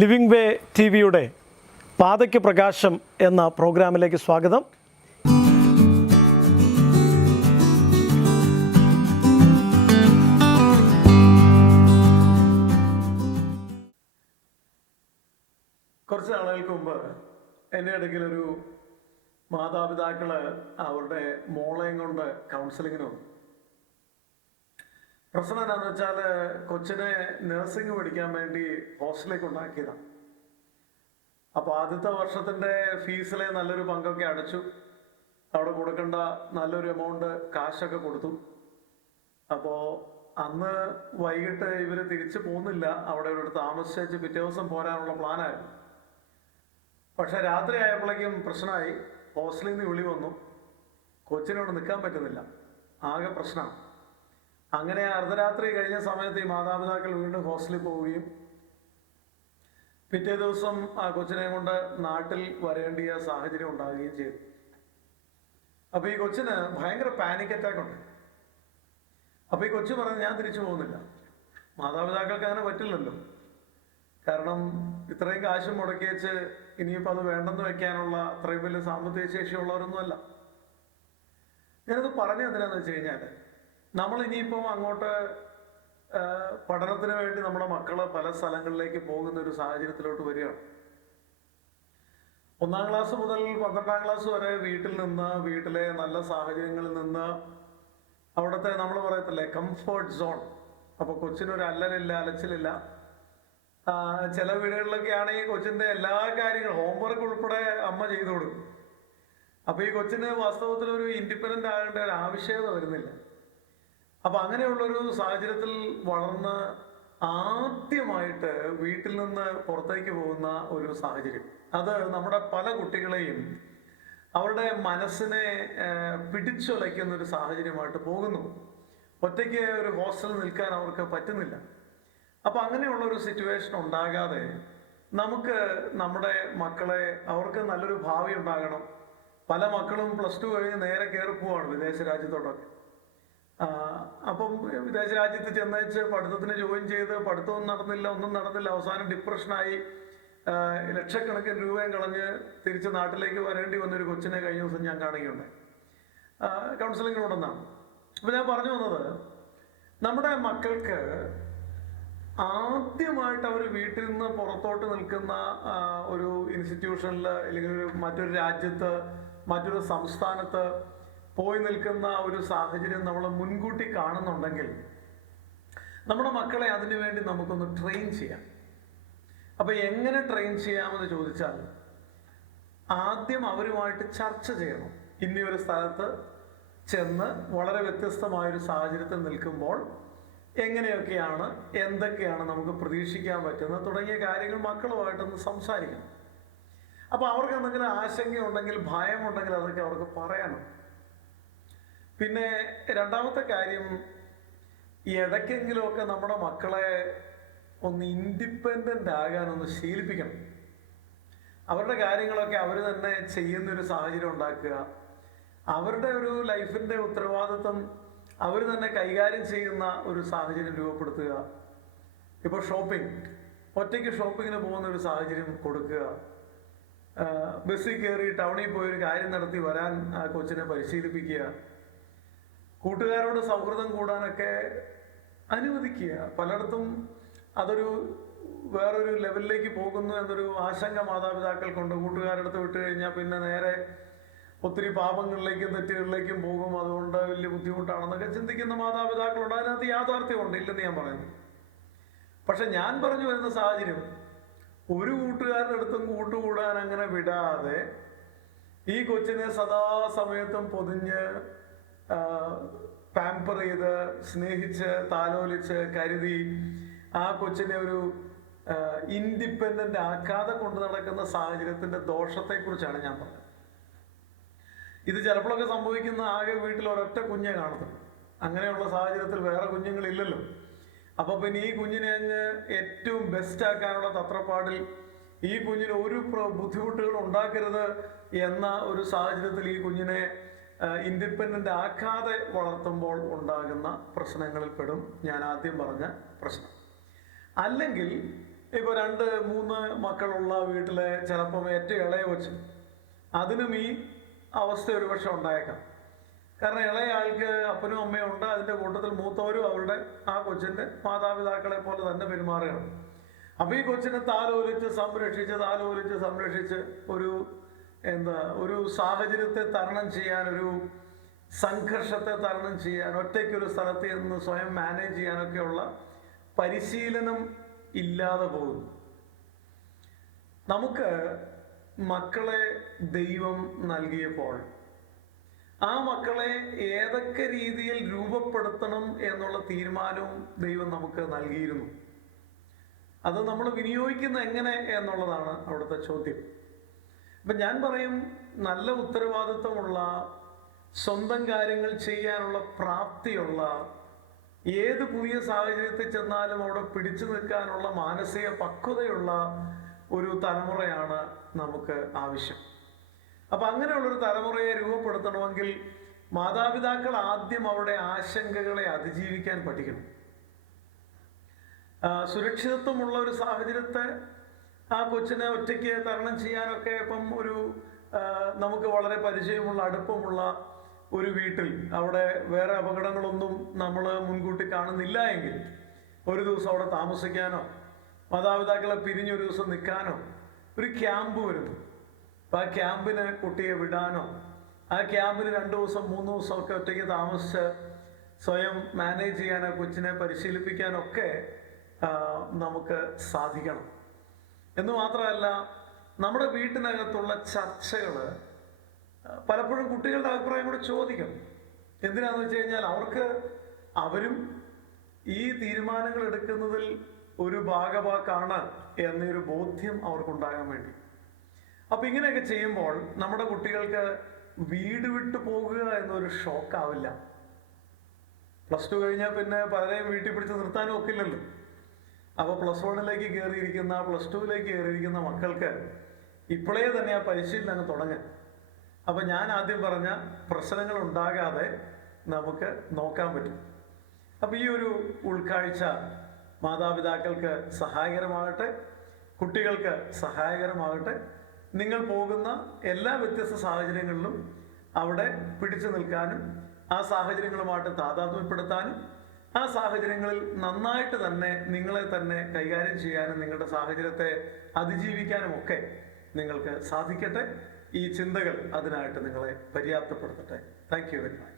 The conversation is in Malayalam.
ലിവിംഗ് വേ ടി വിയുടെ പാതയ്ക്ക് പ്രകാശം എന്ന പ്രോഗ്രാമിലേക്ക് സ്വാഗതം. കുറച്ച് നാളുകൾക്ക് മുമ്പ് എൻ്റെ ഇടയ്ക്കിലൊരു മാതാപിതാക്കൾ അവരുടെ മോളെയും കൊണ്ട് കൗൺസിലിങ്ങിന് വന്നു. പ്രശ്നം എന്താണെന്ന് വെച്ചാൽ കൊച്ചിനെ നഴ്സിംഗ് പഠിക്കാൻ വേണ്ടി ഹോസ്റ്റലിലേക്ക് ഉണ്ടാക്കിയതാണ്. അപ്പോൾ ആദ്യത്തെ വർഷത്തിൻ്റെ ഫീസിലെ നല്ലൊരു പങ്കൊക്കെ അടച്ചു. അവിടെ കൊടുക്കേണ്ട നല്ലൊരു എമൗണ്ട് കാശൊക്കെ കൊടുത്തു. അപ്പോൾ അന്ന് വൈകിട്ട് ഇവർ തിരിച്ചു പോകുന്നില്ല, അവിടെ ഒരു താമസിച്ച് പിറ്റേ ദിവസം പോരാനുള്ള പ്ലാനായിരുന്നു. പക്ഷെ രാത്രി ആയപ്പോഴേക്കും പ്രശ്നമായി. ഹോസ്റ്റലിൽ നിന്ന് വിളി വന്നു, കൊച്ചിനോട് നിൽക്കാൻ പറ്റുന്നില്ല, ആകെ പ്രശ്നമാണ്. അങ്ങനെ അർദ്ധരാത്രി കഴിഞ്ഞ സമയത്ത് ഈ മാതാപിതാക്കൾ വീണ്ടും ഹോസ്റ്റലിൽ പോവുകയും പിറ്റേ ദിവസം ആ കൊച്ചിനെ കൊണ്ട് നാട്ടിൽ വരേണ്ടിയ സാഹചര്യം ഉണ്ടാകുകയും ചെയ്തു. അപ്പോൾ ഈ കൊച്ചിന് ഭയങ്കര പാനിക് അറ്റാക്ക് ഉണ്ട്. അപ്പോൾ ഈ കൊച്ചു പറഞ്ഞു, ഞാൻ തിരിച്ചു പോകുന്നില്ല. മാതാപിതാക്കൾക്ക് അങ്ങനെ പറ്റില്ലല്ലോ, കാരണം ഇത്രയും കാശ് മുടക്കി വെച്ച് ഇനിയിപ്പോൾ അത് വേണ്ടെന്ന് വെക്കാനുള്ള അത്രയും വലിയ സാമ്പത്തിക ശേഷിയുള്ളവരൊന്നുമല്ല. ഞാനത് പറഞ്ഞു എന്തിനാന്ന് വെച്ച് കഴിഞ്ഞാൽ, നമ്മൾ ഇനിയിപ്പം അങ്ങോട്ട് പഠനത്തിന് വേണ്ടി നമ്മുടെ മക്കൾ പല സ്ഥലങ്ങളിലേക്ക് പോകുന്ന ഒരു സാഹചര്യത്തിലോട്ട് വരികയാണ്. 1-ാം ക്ലാസ് മുതൽ 12-ാം ക്ലാസ് വരെ വീട്ടിൽ നിന്ന്, വീട്ടിലെ നല്ല സാഹചര്യങ്ങളിൽ നിന്ന്, അവിടുത്തെ നമ്മൾ പറയത്തില്ലേ കംഫർട്ട് സോൺ. അപ്പോൾ കൊച്ചിനൊരു അല്ലലില്ല, അലച്ചിലില്ല. ചില വീടുകളിലൊക്കെ ആണെങ്കിൽ കൊച്ചിൻ്റെ എല്ലാ കാര്യങ്ങളും ഹോംവർക്ക് ഉൾപ്പെടെ അമ്മ ചെയ്തു കൊടുക്കും. അപ്പോൾ ഈ കൊച്ചിന് വാസ്തവത്തിൽ ഒരു ഇൻഡിപെൻഡൻ്റ് ആകേണ്ട ഒരു ആവശ്യകത വരുന്നില്ല. അപ്പം അങ്ങനെയുള്ളൊരു സാഹചര്യത്തിൽ വളർന്ന് ആദ്യമായിട്ട് വീട്ടിൽ നിന്ന് പുറത്തേക്ക് പോകുന്ന ഒരു സാഹചര്യം, അത് നമ്മുടെ പല കുട്ടികളെയും അവരുടെ മനസ്സിനെ പിടിച്ചുലയ്ക്കുന്ന ഒരു സാഹചര്യമായിട്ട് പോകുന്നു. ഒറ്റയ്ക്ക് ഒരു ഹോസ്റ്റലിൽ നിൽക്കാൻ അവർക്ക് പറ്റുന്നില്ല. അപ്പം അങ്ങനെയുള്ള ഒരു സിറ്റുവേഷൻ ഉണ്ടാകാതെ നമുക്ക് നമ്മുടെ മക്കളെ, അവർക്ക് നല്ലൊരു ഭാവി ഉണ്ടാകണം. പല മക്കളും +2 കഴിഞ്ഞ് നേരെ കയറി പോവാണ് വിദേശ രാജ്യത്തോട്ടൊക്കെ. അപ്പം വിദേശ രാജ്യത്ത് ചെന്നേച്ച് പഠിത്തത്തിന് ജോയിൻ ചെയ്ത് പഠിത്തമൊന്നും നടന്നില്ല, ഒന്നും നടന്നില്ല. അവസാനം ഡിപ്രഷനായി ലക്ഷക്കണക്കിന് രൂപയും കളഞ്ഞ് തിരിച്ച് നാട്ടിലേക്ക് വരേണ്ടി വന്നൊരു കൊച്ചിനെ കഴിഞ്ഞ ദിവസം ഞാൻ കാണുകയുണ്ടായി. കൗൺസിലിങ്ങിനോടൊന്നാണ്. അപ്പം ഞാൻ പറഞ്ഞു വന്നത്, നമ്മുടെ മക്കൾക്ക് ആദ്യമായിട്ട് അവർ വീട്ടിൽ നിന്ന് പുറത്തോട്ട് നിൽക്കുന്ന ഒരു ഇൻസ്റ്റിറ്റ്യൂഷനിൽ അല്ലെങ്കിൽ മറ്റൊരു രാജ്യത്ത്, മറ്റൊരു സംസ്ഥാനത്ത് പോയി നിൽക്കുന്ന ഒരു സാഹചര്യം നമ്മൾ മുൻകൂട്ടി കാണുന്നുണ്ടെങ്കിൽ നമ്മുടെ മക്കളെ അതിനു വേണ്ടി നമുക്കൊന്ന് ട്രെയിൻ ചെയ്യാം. അപ്പോൾ എങ്ങനെ ട്രെയിൻ ചെയ്യാമെന്ന് ചോദിച്ചാൽ, ആദ്യം അവരുമായിട്ട് ചർച്ച ചെയ്യണം. ഇനിയൊരു സ്ഥലത്ത് ചെന്ന് വളരെ വ്യത്യസ്തമായൊരു സാഹചര്യത്തിൽ നിൽക്കുമ്പോൾ എങ്ങനെയൊക്കെയാണ്, എന്തൊക്കെയാണ് നമുക്ക് പ്രതീക്ഷിക്കാൻ പറ്റുന്നത് തുടങ്ങിയ കാര്യങ്ങൾ മക്കളുമായിട്ടൊന്ന് സംസാരിക്കണം. അപ്പോൾ അവർക്ക് എന്തെങ്കിലും ആശങ്കയുണ്ടെങ്കിൽ, ഭയമുണ്ടെങ്കിൽ അതൊക്കെ അവർക്ക് പറയണം. പിന്നെ രണ്ടാമത്തെ കാര്യം, ഇടയ്ക്കെങ്കിലുമൊക്കെ നമ്മുടെ മക്കളെ ഒന്ന് ഇൻഡിപെൻഡൻ്റ് ആകാനൊന്ന് ശീലിപ്പിക്കണം. അവരുടെ കാര്യങ്ങളൊക്കെ അവർ തന്നെ ചെയ്യുന്നൊരു സാഹചര്യം ഉണ്ടാക്കുക. അവരുടെ ഒരു ലൈഫിൻ്റെ ഉത്തരവാദിത്വം അവർ തന്നെ കൈകാര്യം ചെയ്യുന്ന ഒരു സാഹചര്യം രൂപപ്പെടുത്തുക. ഇപ്പോൾ ഷോപ്പിംഗ്, ഒറ്റയ്ക്ക് ഷോപ്പിങ്ങിന് പോകുന്ന ഒരു സാഹചര്യം കൊടുക്കുക. ബസ്സിൽ കയറി ടൗണിൽ പോയൊരു കാര്യം നടത്തി വരാൻ ആ കൊച്ചിനെ പരിശീലിപ്പിക്കുക. കൂട്ടുകാരോട് സൗഹൃദം കൂടാനൊക്കെ അനുവദിക്കുക. പലയിടത്തും അതൊരു വേറൊരു ലെവലിലേക്ക് പോകുന്നു എന്നൊരു ആശങ്ക മാതാപിതാക്കൾക്കുണ്ട്. കൂട്ടുകാരടുത്ത് വിട്ടു കഴിഞ്ഞാൽ പിന്നെ നേരെ ഒത്തിരി പാപങ്ങളിലേക്കും തെറ്റുകളിലേക്കും പോകും, അതുകൊണ്ട് വലിയ ബുദ്ധിമുട്ടാണെന്നൊക്കെ ചിന്തിക്കുന്ന മാതാപിതാക്കളുണ്ട്. അതിനകത്ത് യാഥാർത്ഥ്യമുണ്ട്, ഇല്ലെന്ന് ഞാൻ പറയുന്നു. പക്ഷെ ഞാൻ പറഞ്ഞു വരുന്ന സാഹചര്യം, ഒരു കൂട്ടുകാരുടെ അടുത്തും കൂട്ടുകൂടാൻ അങ്ങനെ വിടാതെ ഈ കൊച്ചിനെ സദാസമയത്തും പൊതിഞ്ഞ് പാമ്പർ ചെയ്ത് സ്നേഹിച്ച് താലോലിച്ച് കരുതി ആ കൊച്ചിനെ ഒരു ഇൻഡിപെൻഡൻ്റ് ആക്കാതെ കൊണ്ടു നടക്കുന്ന സാഹചര്യത്തിൻ്റെ ദോഷത്തെക്കുറിച്ചാണ് ഞാൻ പറഞ്ഞത്. ഇത് ചിലപ്പോഴൊക്കെ സംഭവിക്കുന്ന ആകെ വീട്ടിൽ ഒരൊറ്റ കുഞ്ഞെ കാണത്തുള്ളൂ. അങ്ങനെയുള്ള സാഹചര്യത്തിൽ വേറെ കുഞ്ഞുങ്ങളില്ലല്ലോ. അപ്പോൾ പിന്നെ ഈ കുഞ്ഞിനെ അങ്ങ് ഏറ്റവും ബെസ്റ്റ് ആക്കാനുള്ള തത്രപ്പാടിൽ ഈ കുഞ്ഞിന് ഒരു ബുദ്ധിമുട്ടുകൾ ഉണ്ടാക്കരുത് എന്ന ഒരു സാഹചര്യത്തിൽ ഈ കുഞ്ഞിനെ ഇൻഡിപെൻഡൻ്റ് ആക്കാതെ വളർത്തുമ്പോൾ ഉണ്ടാകുന്ന പ്രശ്നങ്ങളിൽ പെടും ഞാൻ ആദ്യം പറഞ്ഞ പ്രശ്നം. അല്ലെങ്കിൽ ഇപ്പോൾ 2-3 മക്കളുള്ള വീട്ടിലെ ചിലപ്പം ഏറ്റവും ഇളയ കൊച്ച്, അതിനും ഈ അവസ്ഥ ഒരുപക്ഷെ ഉണ്ടായേക്കാം. കാരണം ഇളയ ആൾക്ക് അപ്പനും അമ്മയും ഉണ്ട്, അതിൻ്റെ കൂട്ടത്തിൽ മൂത്തവരും അവരുടെ ആ കൊച്ചിൻ്റെ മാതാപിതാക്കളെ പോലെ തന്നെ പെരുമാറുകയാണ്. അപ്പോൾ ഈ കൊച്ചിനെ താലോലിച്ച് സംരക്ഷിച്ച് ഒരു സാഹചര്യത്തെ തരണം ചെയ്യാൻ, ഒരു സംഘർഷത്തെ തരണം ചെയ്യാൻ, ഒറ്റയ്ക്കൊരു സ്ഥലത്ത് നിന്ന് സ്വയം മാനേജ് ചെയ്യാനൊക്കെയുള്ള പരിശീലനം ഇല്ലാതെ പോകുന്നു. നമുക്ക് മക്കളെ ദൈവം നൽകിയപ്പോൾ ആ മക്കളെ ഏതൊക്കെ രീതിയിൽ രൂപപ്പെടുത്തണം എന്നുള്ള തീരുമാനവും ദൈവം നമുക്ക് നൽകിയിരുന്നു. അത് നമ്മൾ വിനിയോഗിക്കുന്ന എങ്ങനെ എന്നുള്ളതാണ് അവിടുത്തെ ചോദ്യം. അപ്പം ഞാൻ പറയും, നല്ല ഉത്തരവാദിത്വമുള്ള, സ്വന്തം കാര്യങ്ങൾ ചെയ്യാനുള്ള പ്രാപ്തിയുള്ള, ഏത് പുതിയ സാഹചര്യത്തിൽ ചെന്നാലും അവിടെ പിടിച്ചു നിൽക്കാനുള്ള മാനസിക പക്വതയുള്ള ഒരു തലമുറയാണ് നമുക്ക് ആവശ്യം. അപ്പം അങ്ങനെയുള്ളൊരു തലമുറയെ രൂപപ്പെടുത്തണമെങ്കിൽ മാതാപിതാക്കൾ ആദ്യം അവരുടെ ആശങ്കകളെ അതിജീവിക്കാൻ പഠിക്കണം. സുരക്ഷിതത്വമുള്ള ഒരു സാഹചര്യത്തെ ആ കൊച്ചിനെ ഒറ്റയ്ക്ക് തരണം ചെയ്യാനൊക്കെ ഇപ്പം നമുക്ക് വളരെ പരിചയമുള്ള, അടുപ്പമുള്ള ഒരു വീട്ടിൽ അവിടെ വേറെ അപകടങ്ങളൊന്നും നമ്മൾ മുൻകൂട്ടി കാണുന്നില്ല എങ്കിൽ ഒരു ദിവസം അവിടെ താമസിക്കാനോ മാതാപിതാക്കളെ പിരിഞ്ഞൊരു ദിവസം നിൽക്കാനോ ഒരു ക്യാമ്പ് വരുന്നു. അപ്പം ആ ക്യാമ്പിന് കുട്ടിയെ വിടാനോ ആ ക്യാമ്പിന് 2 ദിവസം 3 ദിവസമൊക്കെ ഒറ്റയ്ക്ക് താമസിച്ച് സ്വയം മാനേജ് ചെയ്യാനോ കൊച്ചിനെ പരിശീലിപ്പിക്കാനൊക്കെ നമുക്ക് സാധിക്കണം. എന്ന് മാത്രമല്ല, നമ്മുടെ വീട്ടിനകത്തുള്ള ചർച്ചകൾ പലപ്പോഴും കുട്ടികളുടെ അഭിപ്രായം കൂടെ ചോദിക്കണം. എന്തിനാന്ന് വെച്ച് കഴിഞ്ഞാൽ അവരും ഈ തീരുമാനങ്ങൾ എടുക്കുന്നതിൽ ഒരു ഭാഗവാക്കാണ് എന്നൊരു ബോധ്യം അവർക്കുണ്ടാകാൻ വേണ്ടി. അപ്പം ഇങ്ങനെയൊക്കെ ചെയ്യുമ്പോൾ നമ്മുടെ കുട്ടികൾക്ക് വീട് വിട്ടു പോകുക എന്നൊരു ഷോക്കാവില്ല. +2 കഴിഞ്ഞാൽ പിന്നെ പലരെയും വീട്ടിൽ പിടിച്ച് നിർത്താനും ഒക്കില്ലല്ലോ. അപ്പോൾ +1 കയറിയിരിക്കുന്ന, +2 കയറിയിരിക്കുന്ന മക്കൾക്ക് ഇപ്പോഴേ തന്നെ ആ പരിശീലനം അങ്ങ് തുടങ്ങാം. അപ്പം ഞാൻ ആദ്യം പറഞ്ഞ പ്രശ്നങ്ങൾ ഉണ്ടാകാതെ നമുക്ക് നോക്കാൻ പറ്റും. അപ്പം ഈ ഒരു ഉൾക്കാഴ്ച മാതാപിതാക്കൾക്ക് സഹായകരമാകട്ടെ, കുട്ടികൾക്ക് സഹായകരമാകട്ടെ. നിങ്ങൾ പോകുന്ന എല്ലാ വ്യത്യസ്ത സാഹചര്യങ്ങളിലും അവിടെ പിടിച്ചു നിൽക്കാനും ആ സാഹചര്യങ്ങളുമായിട്ട് താതാത്മ്യപ്പെടുത്താനും ആ സാഹചര്യങ്ങളിൽ നന്നായിട്ട് തന്നെ നിങ്ങളെ തന്നെ കൈകാര്യം ചെയ്യാനും നിങ്ങളുടെ സാഹചര്യത്തെ അതിജീവിക്കാനും ഒക്കെ നിങ്ങൾക്ക് സാധിക്കട്ടെ. ഈ ചിന്തകൾ അതിനായിട്ട് നിങ്ങളെ പര്യാപ്തപ്പെടുത്തട്ടെ. Thank you very much.